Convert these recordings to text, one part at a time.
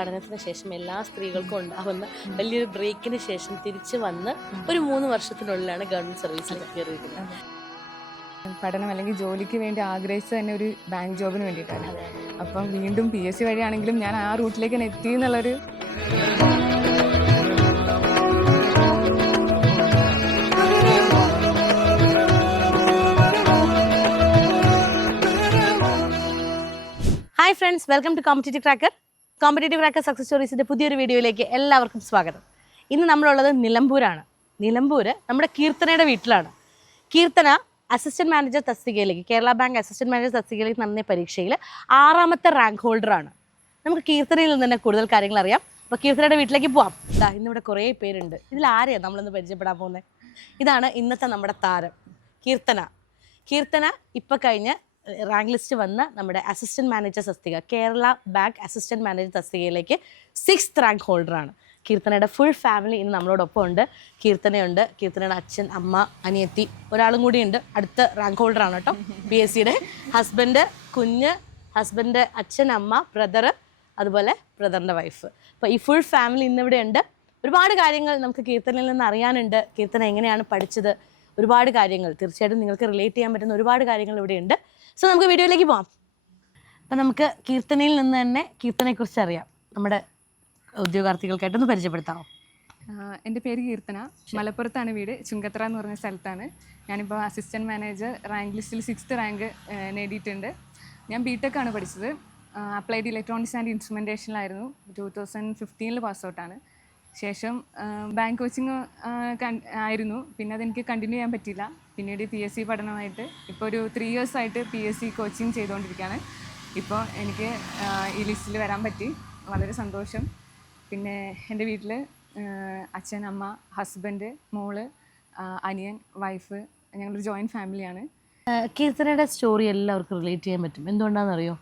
പഠനത്തിന് ശേഷം എല്ലാ സ്ത്രീകൾക്കും ഉണ്ടാകുന്ന വലിയൊരു ബ്രേക്കിന് ശേഷം തിരിച്ചു വന്ന് ഒരു 3 വർഷത്തിനുള്ളിലാണ് ഗവൺമെന്റ് സർവീസിലേക്ക് കയറിയിരിക്കുന്നത്. പഠനം അല്ലെങ്കിൽ ജോലിക്ക് വേണ്ടി ആഗ്രഹിച്ചത് തന്നെ ഒരു ബാങ്ക് ജോബിന് വേണ്ടിയിട്ടാണ്. അപ്പം വീണ്ടും PSC വഴിയാണെങ്കിലും ഞാൻ ആ റൂട്ടിലേക്ക് തന്നെ എത്തി എന്നുള്ളൊരു hi friends, welcome to competitive cracker success സ്റ്റോറീസിൻ്റെ പുതിയൊരു വീഡിയോയിലേക്ക് എല്ലാവർക്കും സ്വാഗതം. ഇന്ന് നമ്മളുള്ളത് നിലമ്പൂരാണ്. നിലമ്പൂര് നമ്മുടെ കീർത്തനയുടെ വീട്ടിലാണ്. കീർത്തന അസിസ്റ്റന്റ് മാനേജർ തസ്തികയിലേക്ക്, കേരള ബാങ്ക് അസിസ്റ്റന്റ് മാനേജർ തസ്തികയിലേക്ക് നടന്ന പരീക്ഷയിൽ 6ാമത്തെ റാങ്ക് ഹോൾഡറാണ്. നമുക്ക് കീർത്തനയിൽ നിന്ന് തന്നെ കൂടുതൽ കാര്യങ്ങൾ അറിയാം. അപ്പോൾ കീർത്തനയുടെ വീട്ടിലേക്ക് പോവാം. ഇന്നിവിടെ കുറേ പേരുണ്ട്. ഇതിൽ ആരെയാണ് നമ്മളിന്ന് പരിചയപ്പെടാൻ പോകുന്നത്? ഇതാണ് ഇന്നത്തെ നമ്മുടെ താരം കീർത്തന. ഇപ്പം കഴിഞ്ഞ് റാങ്ക് ലിസ്റ്റ് വന്ന നമ്മുടെ അസിസ്റ്റന്റ് മാനേജർ തസ്തിക, കേരള ബാങ്ക് അസിസ്റ്റന്റ് മാനേജർ തസ്തികയിലേക്ക് 6th റാങ്ക് ഹോൾഡറാണ്. കീർത്തനയുടെ ഫുൾ ഫാമിലി ഇന്ന് നമ്മളോടൊപ്പം ഉണ്ട്. കീർത്തനയുണ്ട്, കീർത്തനയുടെ അച്ഛൻ, അമ്മ, അനിയത്തി, ഒരാളും കൂടി ഉണ്ട്. അടുത്ത റാങ്ക് ഹോൾഡറാണ് കേട്ടോ, PSCയുടെ. ഹസ്ബൻഡ്, കുഞ്ഞ്, ഹസ്ബൻഡ്, അച്ഛൻ, അമ്മ, ബ്രദർ, അതുപോലെ ബ്രദറിൻ്റെ വൈഫ്. അപ്പോൾ ഈ ഫുൾ ഫാമിലി ഇന്നിവിടെ ഉണ്ട്. ഒരുപാട് കാര്യങ്ങൾ നമുക്ക് കീർത്തനയിൽ നിന്ന് അറിയാനുണ്ട്. കീർത്തന എങ്ങനെയാണ് പഠിച്ചത്, ഒരുപാട് കാര്യങ്ങൾ തീർച്ചയായിട്ടും നിങ്ങൾക്ക് റിലേറ്റ് ചെയ്യാൻ പറ്റുന്ന ഒരുപാട് കാര്യങ്ങൾ ഇവിടെ ഉണ്ട്. സോ നമുക്ക് വീഡിയോയിലേക്ക് പോകാം. അപ്പം നമുക്ക് കീർത്തനയിൽ നിന്ന് തന്നെ കീർത്തനയെക്കുറിച്ച് അറിയാം. നമ്മുടെ ഉദ്യോഗാർത്ഥികൾക്കായിട്ടൊന്ന് പരിചയപ്പെടുത്താമോ? എൻ്റെ പേര് കീർത്തന. മലപ്പുറത്താണ് വീട്, ചുങ്കത്ര എന്ന് പറഞ്ഞ സ്ഥലത്താണ്. ഞാനിപ്പോൾ അസിസ്റ്റൻറ്റ് മാനേജർ റാങ്ക് ലിസ്റ്റിൽ 6th റാങ്ക് നേടിയിട്ടുണ്ട്. ഞാൻ BTech ആണ് പഠിച്ചത്. അപ്ലൈഡ് ഇലക്ട്രോണിക്സ് ആൻഡ് ഇൻസ്ട്രുമെൻറ്റേഷനിലായിരുന്നു. 2015 പാസ് ഔട്ടാണ്. ശേഷം ബാങ്ക് കോച്ചിങ് ആയിരുന്നു. പിന്നെ അതെനിക്ക് കണ്ടിന്യൂ ചെയ്യാൻ പറ്റിയില്ല. പിന്നീട് PSC പഠനമായിട്ട് ഇപ്പോൾ ഒരു 3 years ആയിട്ട് PSC കോച്ചിങ് ചെയ്തുകൊണ്ടിരിക്കുകയാണ്. ഇപ്പോൾ എനിക്ക് ഈ ലിസ്റ്റിൽ വരാൻ പറ്റി, വളരെ സന്തോഷം. പിന്നെ എൻ്റെ വീട്ടിൽ അച്ഛൻ, അമ്മ, ഹസ്ബൻഡ്, മോള്, അനിയൻ, വൈഫ്, ഞങ്ങളൊരു ജോയിൻറ്റ് ഫാമിലിയാണ്. കീർത്തനയുടെ സ്റ്റോറി എല്ലാവർക്കും റിലേറ്റ് ചെയ്യാൻ പറ്റും. എന്തുകൊണ്ടാണെന്നറിയോ?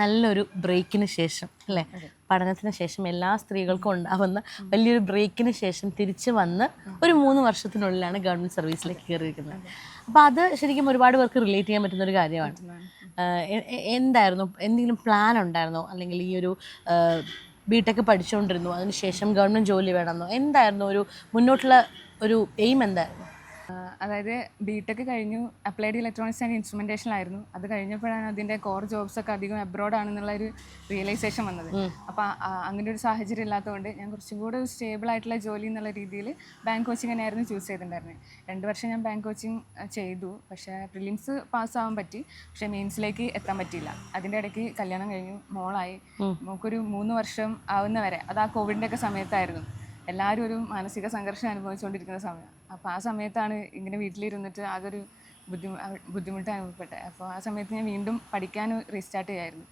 നല്ലൊരു ബ്രേക്കിന് ശേഷം അല്ലേ, പഠനത്തിന് ശേഷം എല്ലാ സ്ത്രീകൾക്കും ഉണ്ടാവുന്ന വലിയൊരു ബ്രേക്കിന് ശേഷം തിരിച്ചു വന്ന് ഒരു 3 വർഷത്തിനുള്ളിലാണ് ഗവൺമെൻറ് സർവീസിലേക്ക് കയറിയിരിക്കുന്നത്. അപ്പോൾ അത് ശരിക്കും ഒരുപാട് പേർക്ക് റിലേറ്റ് ചെയ്യാൻ പറ്റുന്നൊരു കാര്യമാണ്. എന്തായിരുന്നു, എന്തെങ്കിലും പ്ലാൻ ഉണ്ടായിരുന്നോ? അല്ലെങ്കിൽ ഈ ഒരു BTech പഠിച്ചുകൊണ്ടിരുന്നു, അതിനുശേഷം ഗവൺമെൻറ് ജോലി വേണമെന്നോ? എന്തായിരുന്നു ഒരു മുന്നോട്ടുള്ള ഒരു എയിം എന്തായിരുന്നു? അതായത് BTech കഴിഞ്ഞു, അപ്ലൈഡ് ഇലക്ട്രോണിക്സ് ആൻഡ് ഇൻസ്ട്രുമെൻറ്റേഷനിലായിരുന്നു. അത് കഴിഞ്ഞപ്പോഴാണ് അതിൻ്റെ കോർ ജോബ്സൊക്കെ അധികം അബ്രോഡാണെന്നുള്ള ഒരു റിയലൈസേഷൻ വന്നത്. അപ്പോൾ അങ്ങനെ ഒരു സാഹചര്യം ഇല്ലാത്തതുകൊണ്ട് ഞാൻ കുറച്ചും കൂടെ ഒരു സ്റ്റേബിൾ ആയിട്ടുള്ള ജോലി എന്നുള്ള രീതിയിൽ ബാങ്ക് കോച്ചിങ് തന്നെയായിരുന്നു ചൂസ് ചെയ്തിട്ടുണ്ടായിരുന്നത്. 2 വർഷം ഞാൻ ബാങ്ക് കോച്ചിങ് ചെയ്തു. പക്ഷേ പ്രിലിംസ് പാസ്സാവാൻ പറ്റി, പക്ഷേ മെയിൻസിലേക്ക് എത്താൻ പറ്റിയില്ല. അതിൻ്റെ ഇടയ്ക്ക് കല്യാണം കഴിഞ്ഞു, മോളായി. മോൾക്കൊരു 3 വർഷം ആവുന്ന വരെ, അത് ആ കോവിഡിൻ്റെ ഒക്കെ സമയത്തായിരുന്നു. എല്ലാവരും ഒരു മാനസിക സംഘർഷം അനുഭവിച്ചുകൊണ്ടിരിക്കുന്ന സമയം. അപ്പോൾ ആ സമയത്താണ് ഇങ്ങനെ വീട്ടിലിരുന്നിട്ട് ആകൊരു ബുദ്ധിമുട്ട് അനുഭവപ്പെട്ടത്. അപ്പോൾ ആ സമയത്ത് ഞാൻ വീണ്ടും പഠിക്കാൻ റീസ്റ്റാർട്ട് ചെയ്യായിരുന്നു.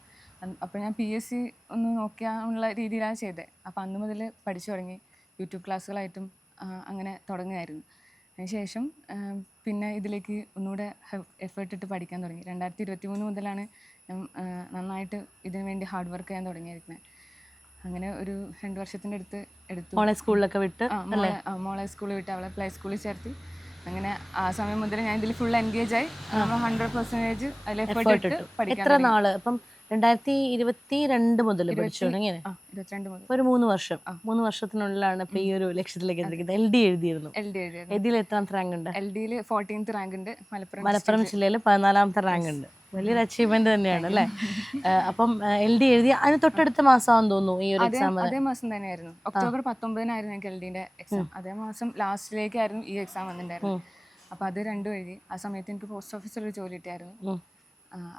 അപ്പോൾ ഞാൻ PSC ഒന്ന് നോക്കാനുള്ള രീതിയിലാണ് ചെയ്തത്. അപ്പോൾ അന്ന് മുതൽ പഠിച്ചു തുടങ്ങി. യൂട്യൂബ് ക്ലാസ്സുകളായിട്ടും അങ്ങനെ തുടങ്ങുമായിരുന്നു. അതിനുശേഷം പിന്നെ ഇതിലേക്ക് ഒന്നുകൂടെ എഫേർട്ട് ഇട്ട് പഠിക്കാൻ തുടങ്ങി. 2023 മുതലാണ് ഞാൻ നന്നായിട്ട് ഇതിനു വേണ്ടി ഹാർഡ് വർക്ക് ചെയ്യാൻ തുടങ്ങിയിരിക്കുന്നത്. അങ്ങനെ ഒരു 2 വർഷത്തിൻ്റെ അടുത്ത് എടുത്തു. മോളെ സ്കൂളിലൊക്കെ വിട്ട് മോളെ സ്കൂളിൽ വിട്ട് അവളെ പ്ലേ സ്കൂളിൽ ചേർത്തി. അങ്ങനെ ആ സമയം മുതൽ ഞാൻ ഇതിൽ ഫുൾ എൻഗേജ് ആയി. നമ്മൾ 100% അതിൽ എഫേർട്ട് ഇട്ട് പഠിക്കാൻ. എത്ര നാള്? അപ്പം 2022 മുതൽ പഠിച്ചു തുടങ്ങി. 22 മുതൽ ഒരു 3 വർഷം. 3 വർഷത്തിനുള്ളിലാണ് ഇപ്പൊ ഈ ഒരു ലക്ഷ്യത്തിലേക്ക് എത്തിയിരിക്കുന്നത്. LD എഴുതിയിരുന്നു. LD എത്രാമത്തെ റാങ്ക് ഉണ്ട്? LD 14th റാങ്ക് ഉണ്ട്. മലപ്പുറം ജില്ലയിൽ 14ാമത്തെ റാങ്ക് ഉണ്ട്. വലിയൊരു അച്ചീവ്മെന്റ് തന്നെയാണ് അല്ലേ? അപ്പം LD എഴുതി അതിന് തൊട്ടടുത്ത മാസമാണെന്ന് തോന്നുന്നു ഈ ഒരു എക്സാം. അതേ മാസം തന്നെയായിരുന്നു. ഒക്ടോബർ 19 എനിക്ക് LDന്റെ എക്സാം. അതേ മാസം ലാസ്റ്റിലേക്കായിരുന്നു ഈ എക്സാം വന്നിട്ടുണ്ടായിരുന്നു. അപ്പോൾ അത് രണ്ടും എഴുതി. ആ സമയത്ത് എനിക്ക് പോസ്റ്റ് ഓഫീസിൽ ഒരു ജോലി കിട്ടിയായിരുന്നു.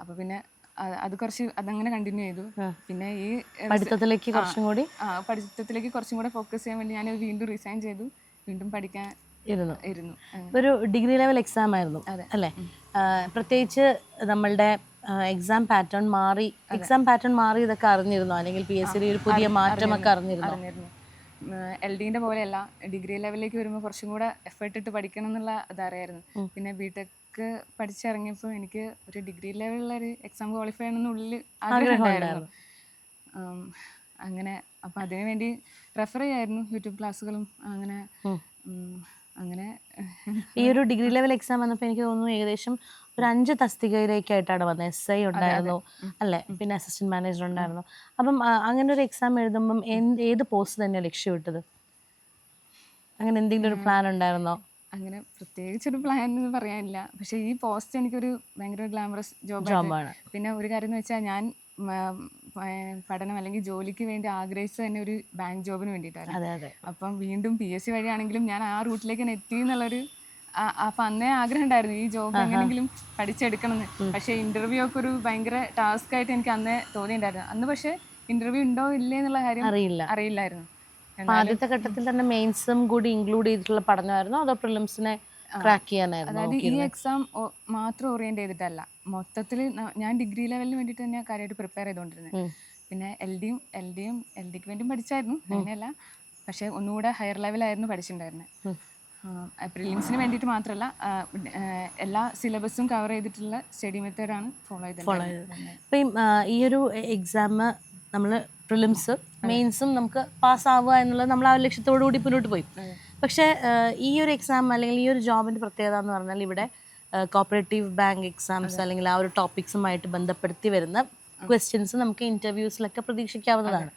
അപ്പോൾ പിന്നെ അത് കുറച്ച് അതങ്ങനെ കണ്ടിന്യൂ ചെയ്തു. പിന്നെ ഈ പഠിത്തത്തിലേക്ക് കുറച്ചും കൂടെ ഫോക്കസ് ചെയ്യാൻ വേണ്ടി ഞാൻ വീണ്ടും റിസൈൻ ചെയ്തു. വീണ്ടും പഠിക്കാൻ ഇരുന്നു. ഒരു ഡിഗ്രി ലെവൽ എക്സാം ആയിരുന്നു അല്ലേ? പ്രത്യേകിച്ച് നമ്മളുടെ എക്സാം പാറ്റേൺ മാറി ഇതൊക്കെ അറിഞ്ഞിരുന്നോ? അല്ലെങ്കിൽ PSC ഒരു പുതിയ മാറ്റമൊക്കെ അറിഞ്ഞിരുന്നു? LDന്റെ പോലെയല്ല, ഡിഗ്രി ലെവലിലേക്ക് വരുമ്പോൾ കുറച്ചും കൂടെ എഫേർട്ട് ഇട്ട് പഠിക്കണം എന്നുള്ള അതറിയായിരുന്നു. പിന്നെ BTech പഠിച്ചിറങ്ങിയപ്പോൾ എനിക്ക് ഒരു ഡിഗ്രി ലെവലിലൊരു എക്സാം ക്വാളിഫൈ ചെയ്യണമെന്നുള്ളിൽ ആഗ്രഹമുണ്ടായിരുന്നു. അങ്ങനെ അപ്പം അതിനു വേണ്ടി റെഫർ ചെയ്യായിരുന്നു യൂട്യൂബ് ക്ലാസ്സുകളും. അങ്ങനെ ഈ ഒരു ഡിഗ്രി ലെവൽ എക്സാം വന്നപ്പോൾ എനിക്ക് തോന്നുന്നു ഏകദേശം ഒരു 5 തസ്തികയിലേക്കായിട്ടാണ് വന്നത്. SI ഉണ്ടായിരുന്നു അല്ലേ, പിന്നെ അസിസ്റ്റന്റ് മാനേജർ ഉണ്ടായിരുന്നു. അപ്പം അങ്ങനെ ഒരു എക്സാം എഴുതുമ്പം ഏത് പോസ്റ്റ് തന്നെയാണ് ലക്ഷ്യമിട്ടത്? അങ്ങനെ എന്തെങ്കിലും ഒരു പ്ലാൻ ഉണ്ടായിരുന്നോ? അങ്ങനെ പ്രത്യേകിച്ചൊരു പ്ലാൻ എന്ന് പറയാനില്ല. പക്ഷേ ഈ പോസ്റ്റ് എനിക്കൊരു ഭയങ്കര ഗ്ലാമറസ് ജോബാണ്. പിന്നെ ഒരു കാര്യം എന്ന് വെച്ചാൽ ഞാൻ പഠനം അല്ലെങ്കിൽ ജോലിക്ക് വേണ്ടി ആഗ്രഹിച്ചത് തന്നെ ഒരു ബാങ്ക് ജോബിന് വേണ്ടിയിട്ടായിരുന്നു. അപ്പം വീണ്ടും PSC വഴിയാണെങ്കിലും ഞാൻ ആ റൂട്ടിലേക്ക് തന്നെ എത്തി എന്നുള്ളൊരു അപ്പം അന്നേ ആഗ്രഹം ഉണ്ടായിരുന്നു ഈ ജോബ് എങ്ങനെയെങ്കിലും പഠിച്ചെടുക്കണം എന്ന്. പക്ഷേ ഇൻ്റർവ്യൂ ഒക്കെ ഒരു ഭയങ്കര ടാസ്ക് ആയിട്ട് എനിക്ക് അന്നേ തോന്നിയിട്ടുണ്ടായിരുന്നു. അന്ന് പക്ഷേ ഇൻ്റർവ്യൂ ഉണ്ടോ ഇല്ലേ എന്നുള്ള കാര്യം അറിയില്ലായിരുന്നു. ആദ്യത്തെ ഘട്ടത്തിൽ തന്നെ മെയിൻസും കൂടി ഇൻക്ലൂഡ് ചെയ്തിട്ടുള്ള പഠനമായിരുന്നു അതോ പ്രിലിംസിനെ ക്രാക്ക് ചെയ്യാനായിരുന്നു? അതായത് ഈ എക്സാം മാത്രം ഓറിയന്റ് ചെയ്തിട്ടല്ല, മൊത്തത്തിൽ ഞാൻ ഡിഗ്രി ലെവലിന് വേണ്ടിയിട്ട് തന്നെ കാര്യമായിട്ട് പ്രിപ്പയർ ചെയ്തുകൊണ്ടിരുന്നത്. പിന്നെ എൽ ഡിക്ക് വേണ്ടിയും പഠിച്ചായിരുന്നു, അങ്ങനെയല്ല. പക്ഷേ ഒന്നുകൂടെ ഹയർ ലെവലായിരുന്നു പഠിച്ചിട്ടുണ്ടായിരുന്നത്. പ്രിലിംസിന് വേണ്ടിയിട്ട് മാത്രമല്ല, എല്ലാ സിലബസും കവർ ചെയ്തിട്ടുള്ള സ്റ്റഡി മെത്തേഡാണ് ഫോളോ ചെയ്തത്. അപ്പം ഈ ഒരു എക്സാം നമ്മൾ പ്രിലിംസ് മെയിൻസും നമുക്ക് പാസ്സാവുക എന്നുള്ളത് നമ്മൾ ആ ലക്ഷ്യത്തോടു കൂടി മുന്നോട്ട് പോയി. പക്ഷേ ഈ ഒരു എക്സാം അല്ലെങ്കിൽ ഈ ഒരു ജോബിൻ്റെ പ്രത്യേകത എന്ന് പറഞ്ഞാൽ ഇവിടെ കോപ്പറേറ്റീവ് ബാങ്ക് എക്സാംസ് അല്ലെങ്കിൽ ആ ഒരു ടോപ്പിക്സുമായിട്ട് ബന്ധപ്പെടുത്തി വരുന്ന ക്വസ്റ്റ്യൻസ് നമുക്ക് ഇൻ്റർവ്യൂസിലൊക്കെ പ്രതീക്ഷിക്കാവുന്നതാണ്.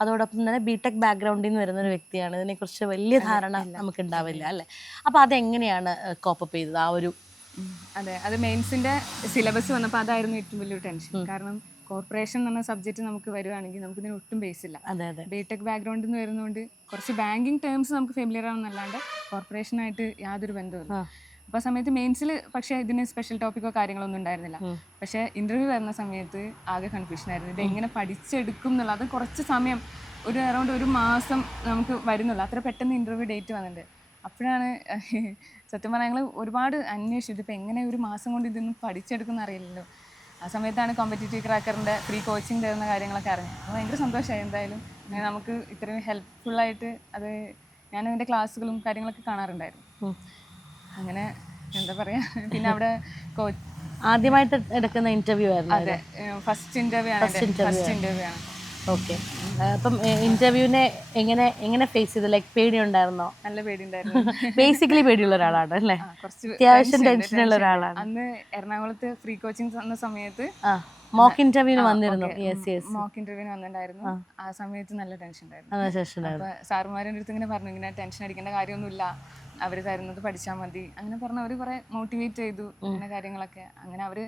അതോടൊപ്പം തന്നെ BTech ബാക്ക്ഗ്രൗണ്ടിൽ നിന്ന് വരുന്ന ഒരു വ്യക്തിയാണ്, ഇതിനെക്കുറിച്ച് വലിയ ധാരണ നമുക്ക് ഉണ്ടാവില്ല അല്ലേ? അപ്പോൾ അതെങ്ങനെയാണ് കോപ്പപ്പ് ചെയ്തത് ആ ഒരു? അതെ, അത് മെയിൻസിൻ്റെ സിലബസ് വന്നപ്പോൾ അതായിരുന്നു ഏറ്റവും വലിയൊരു ടെൻഷൻ. കാരണം കോർപ്പറേഷൻ എന്ന് പറഞ്ഞ സബ്ജക്റ്റ് നമുക്ക് വരുവാണെങ്കിൽ നമുക്കിതിന് ഒട്ടും ബേസ് ഇല്ല. BTech ബാക്ക്ഗ്രൗണ്ടിൽ നിന്ന് വരുന്നതുകൊണ്ട് കുറച്ച് ബാങ്കിങ് ടേംസ് നമുക്ക് ഫെമിലിയർ ആണെന്നല്ലാണ്ട് കോർപ്പറേഷനായിട്ട് യാതൊരു ബന്ധവുമില്ല. അപ്പോൾ ആ സമയത്ത് മെയിൻസിൽ പക്ഷേ ഇതിന് സ്പെഷ്യൽ ടോപ്പിക്കോ കാര്യങ്ങളൊന്നും ഉണ്ടായിരുന്നില്ല. പക്ഷേ ഇൻ്റർവ്യൂ വരുന്ന സമയത്ത് ആകെ കൺഫ്യൂഷനായിരുന്നു, ഇത് എങ്ങനെ പഠിച്ചെടുക്കും എന്നുള്ളത്. അത് കുറച്ച് സമയം, അറൗണ്ട് 1 മാസം നമുക്ക് വരുന്നുള്ളൂ. അത്ര പെട്ടെന്ന് ഇൻ്റർവ്യൂ ഡേറ്റ് വന്നിട്ടുണ്ട്. അപ്പോഴാണ് സത്യം പറഞ്ഞാൽ ഞങ്ങൾ ഒരുപാട് അന്വേഷിച്ചു, ഇതിപ്പോൾ എങ്ങനെ 1 മാസം കൊണ്ട് ഇതൊന്നും പഠിച്ചെടുക്കുമെന്ന് അറിയില്ലല്ലോ. ആ സമയത്താണ് കോമ്പറ്റേറ്റീവ് ക്രാക്കറിൻ്റെ ഫ്രീ കോച്ചിങ് തരുന്ന കാര്യങ്ങളൊക്കെ അറിഞ്ഞത്. അത് ഭയങ്കര സന്തോഷമായി. എന്തായാലും നമുക്ക് ഇത്രയും ഹെൽപ്ഫുള്ളായിട്ട് അത് ഞാനതിൻ്റെ ക്ലാസ്സുകളും കാര്യങ്ങളൊക്കെ കാണാറുണ്ടായിരുന്നു. അങ്ങനെ എന്താ പറയുക, പിന്നെ അവിടെ ആദ്യമായിട്ട് എടുക്കുന്ന ഇൻ്റർവ്യൂ ആയിരുന്നു? അതെ, ഫസ്റ്റ് ഇൻ്റർവ്യൂ ആണ്. ഓക്കെ. അപ്പം ഇന്റർവ്യൂവിനെ എങ്ങനെ ഫേസ് ചെയ്തു? ലൈക്ക് പേടിയുണ്ടായിരുന്നോ? നല്ല പേടിയുണ്ടായിരുന്നു. ബേസിക്കലി പേടിയുള്ള ഒരാളാണ് അല്ലേ? അത്യാവശ്യം ടെൻഷനുള്ള ഒരാളാണ്. അന്ന് എറണാകുളത്ത് ഫ്രീ കോച്ചിങ് തന്ന സമയത്ത് മോക്ക് ഇന്റർവ്യൂവിന് വന്നിരുന്നു. മോക്ക് ഇന്റർവ്യൂവിന് വന്നിട്ടുണ്ടായിരുന്നു. ആ സമയത്ത് നല്ല ടെൻഷൻ ഉണ്ടായിരുന്നു. അപ്പൊ സാറുമാരുടെ അടുത്ത് ഇങ്ങനെ പറഞ്ഞു, ഇങ്ങനെ ടെൻഷൻ അടിക്കേണ്ട കാര്യമൊന്നുമില്ല, അവർ തരുന്നത് പഠിച്ചാൽ മതി അങ്ങനെ പറഞ്ഞ് അവർ കുറെ മോട്ടിവേറ്റ് ചെയ്തു. അങ്ങനെ കാര്യങ്ങളൊക്കെ, അങ്ങനെ അവർ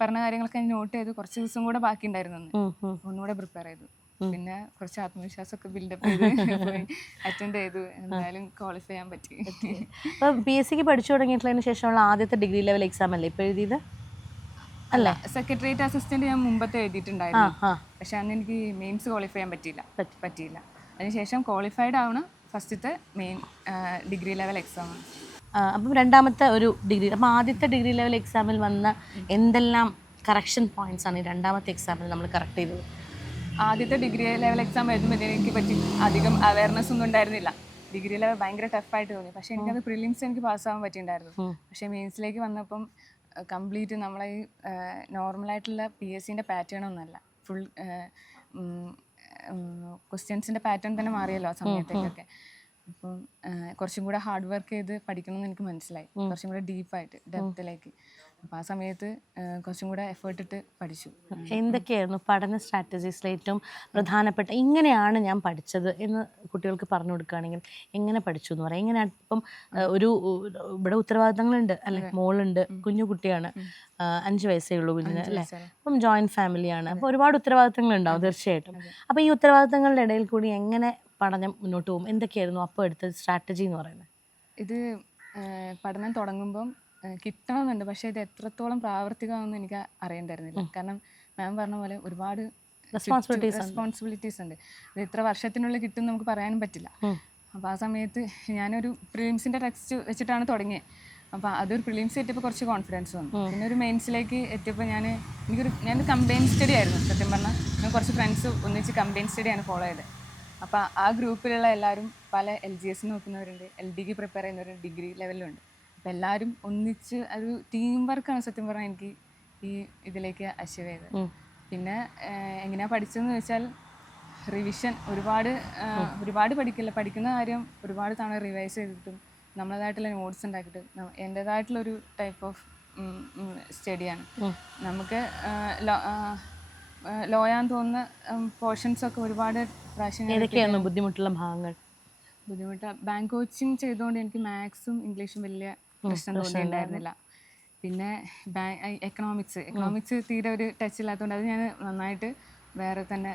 പറഞ്ഞ കാര്യങ്ങളൊക്കെ നോട്ട് ചെയ്തു. കുറച്ച് ദിവസം കൂടെ ബാക്കി ഉണ്ടായിരുന്നു, ഒന്നുകൂടെ പ്രിപ്പയർ ചെയ്തു. പിന്നെ കുറച്ച് ആത്മവിശ്വാസമൊക്കെ ബിൽഡപ്പ് ചെയ്ത് പോയി അറ്റൻഡ് ചെയ്തു. എന്തായാലും ക്വാളിഫൈ ചെയ്യാൻ പറ്റി. അപ്പോൾ PSCക്ക് പഠിച്ചു തുടങ്ങിയിട്ടുള്ളതിന് ശേഷമുള്ള ആദ്യത്തെ ഡിഗ്രി ലെവൽ എക്സാം അല്ലേ ഇപ്പോൾ എഴുതിയത്? അല്ല, സെക്രട്ടേറിയറ്റ് അസിസ്റ്റന്റ് ഞാൻ മുമ്പത്തെ എഴുതിയിട്ടുണ്ടായിരുന്നു. പക്ഷെ അന്ന് എനിക്ക് മെയിൻസ് ക്വാളിഫൈ ചെയ്യാൻ പറ്റിയില്ല. അതിനുശേഷം ക്വാളിഫൈഡ് ആവണ ഫസ്റ്റത്തെ മെയിൻ ഡിഗ്രി ലെവൽ എക്സാം ആണ്. അപ്പം രണ്ടാമത്തെ ഒരു ഡിഗ്രി, അപ്പം ആദ്യത്തെ ഡിഗ്രി ലെവൽ എക്സാമിൽ വന്ന എന്തെല്ലാം കറക്ഷൻ പോയിന്റ്സ് ആണ് ഈ രണ്ടാമത്തെ എക്സാമിൽ നമ്മൾ കറക്റ്റ് ചെയ്തത്? ആദ്യത്തെ ഡിഗ്രി ലെവൽ എക്സാം എഴുതുമ്പോൾ എനിക്ക് പറ്റി അധികം അവയർനെസ് ഒന്നും ഉണ്ടായിരുന്നില്ല. ഡിഗ്രി ലെവൽ ഭയങ്കര ടഫായിട്ട് തോന്നി. പക്ഷേ എനിക്കത് പ്രിലിംസ് എനിക്ക് പാസ്സാവാൻ പറ്റിയിട്ടുണ്ടായിരുന്നു. പക്ഷേ മെയിൻസിലേക്ക് വന്നപ്പം കംപ്ലീറ്റ് നമ്മളെ ഈ നോർമലായിട്ടുള്ള PSCൻ്റെ പാറ്റേൺ ഒന്നുമല്ല. ഫുൾ ക്വസ്റ്റ്യൻസിൻ്റെ പാറ്റേൺ തന്നെ മാറിയല്ലോ ആ സമയത്തേക്കൊക്കെ. അപ്പം കുറച്ചും കൂടെ ഹാർഡ് വർക്ക് ചെയ്ത് പഠിക്കണമെന്ന് എനിക്ക് മനസ്സിലായി, കുറച്ചും കൂടെ ഡീപ്പായിട്ട് ഡെപ്തിലേക്ക്. അപ്പോൾ ആ സമയത്ത് കുറച്ചും കൂടെ എഫേർട്ട് ഇട്ട് പഠിച്ചു. എന്തൊക്കെയായിരുന്നു പഠന സ്ട്രാറ്റജീസിൽ ഏറ്റവും പ്രധാനപ്പെട്ട, ഇങ്ങനെയാണ് ഞാൻ പഠിച്ചത് എന്ന് കുട്ടികൾക്ക് പറഞ്ഞു കൊടുക്കുകയാണെങ്കിൽ എങ്ങനെ പഠിച്ചു എന്ന് പറയാം? എങ്ങനെയാണ് ഇപ്പം ഇവിടെ ഉത്തരവാദിത്തങ്ങളുണ്ട് അല്ലെ, മോളുണ്ട്, കുഞ്ഞു കുട്ടിയാണ്, 5 വയസ്സേ ഉള്ളൂ കുഞ്ഞിന് അല്ലേ, അപ്പം ജോയിൻറ്റ് ഫാമിലിയാണ്, അപ്പോൾ ഒരുപാട് ഉത്തരവാദിത്തങ്ങളുണ്ടാവും തീർച്ചയായിട്ടും. അപ്പോൾ ഈ ഉത്തരവാദിത്തങ്ങളുടെ ഇടയിൽ കൂടി എങ്ങനെ പഠനം മുന്നോട്ട് പോകും? എന്തൊക്കെയായിരുന്നു അപ്പോൾ എടുത്ത സ്ട്രാറ്റജി എന്ന് പറയുന്നത്? ഇത് പഠനം തുടങ്ങുമ്പം കിട്ടണമെന്നുണ്ട്, പക്ഷേ ഇത് എത്രത്തോളം പ്രാവർത്തികമാണെന്ന് എനിക്ക് അറിയണ്ടായിരുന്നില്ല. കാരണം മാം പറഞ്ഞ പോലെ ഒരുപാട് റെസ്പോൺസിബിലിറ്റീസ് ഉണ്ട്. ഇത് ഇത്ര വർഷത്തിനുള്ളിൽ കിട്ടും നമുക്ക് പറയാനും പറ്റില്ല. അപ്പോൾ ആ സമയത്ത് ഞാനൊരു പ്രിലിംസിൻ്റെ ടെക്സ്റ്റ് വെച്ചിട്ടാണ് തുടങ്ങിയത്. അപ്പോൾ അതൊരു പ്രിലിംസ് എത്തിയപ്പോൾ കുറച്ച് കോൺഫിഡൻസ് വന്നു. പിന്നെ ഒരു മെയിൻസിലേക്ക് എത്തിയപ്പോൾ ഞാനൊരു കമ്പൈൻ സ്റ്റഡി ആയിരുന്നു സത്യം പറഞ്ഞാൽ. ഞാൻ കുറച്ച് ഫ്രണ്ട്സ് ഒന്നിച്ച് കമ്പൈൻ സ്റ്റഡിയാണ് ഫോളോ ചെയ്തത്. അപ്പോൾ ആ ഗ്രൂപ്പിലുള്ള എല്ലാവരും പല LGS നോക്കുന്നവരുണ്ട്, LDക്ക് പ്രിപ്പയർ ചെയ്യുന്നവരുണ്ട്, ഡിഗ്രി ലെവലിലുണ്ട്. അപ്പോൾ എല്ലാവരും ഒന്നിച്ച് ഒരു ടീം വർക്കാണ് സത്യം പറഞ്ഞാൽ എനിക്ക് ഈ ഇതിലേക്ക് അച്ചീവ് ചെയ്തത്. പിന്നെ എങ്ങനെയാണ് പഠിച്ചതെന്ന് വെച്ചാൽ റിവിഷൻ ഒരുപാട് പഠിക്കുന്ന കാര്യം ഒരുപാട് തവണ റിവൈസ് ചെയ്തിട്ടും നമ്മളതായിട്ടുള്ള നോട്ട്സ് ഉണ്ടാക്കിയിട്ട് എൻ്റേതായിട്ടുള്ളൊരു ടൈപ്പ് ഓഫ് സ്റ്റഡിയാണ്. നമുക്ക് ലോയാന്ന് തോന്നുന്ന പോർഷൻസൊക്കെ ഒരുപാട് പ്രാവശ്യം ഏതൊക്കെയായിരുന്നു ബുദ്ധിമുട്ടുള്ള ഭാഗങ്ങൾ? ബാങ്ക് കോച്ചിങ് ചെയ്തുകൊണ്ട് എനിക്ക് മാത്സും ഇംഗ്ലീഷും വലിയ പ്രശ്നം തോന്നിയിട്ടുണ്ടായിരുന്നില്ല. പിന്നെ എക്കണോമിക്സ് തീരെ ഒരു ടച്ച് ഇല്ലാത്തതുകൊണ്ട് അത് ഞാൻ നന്നായിട്ട് വേറെ തന്നെ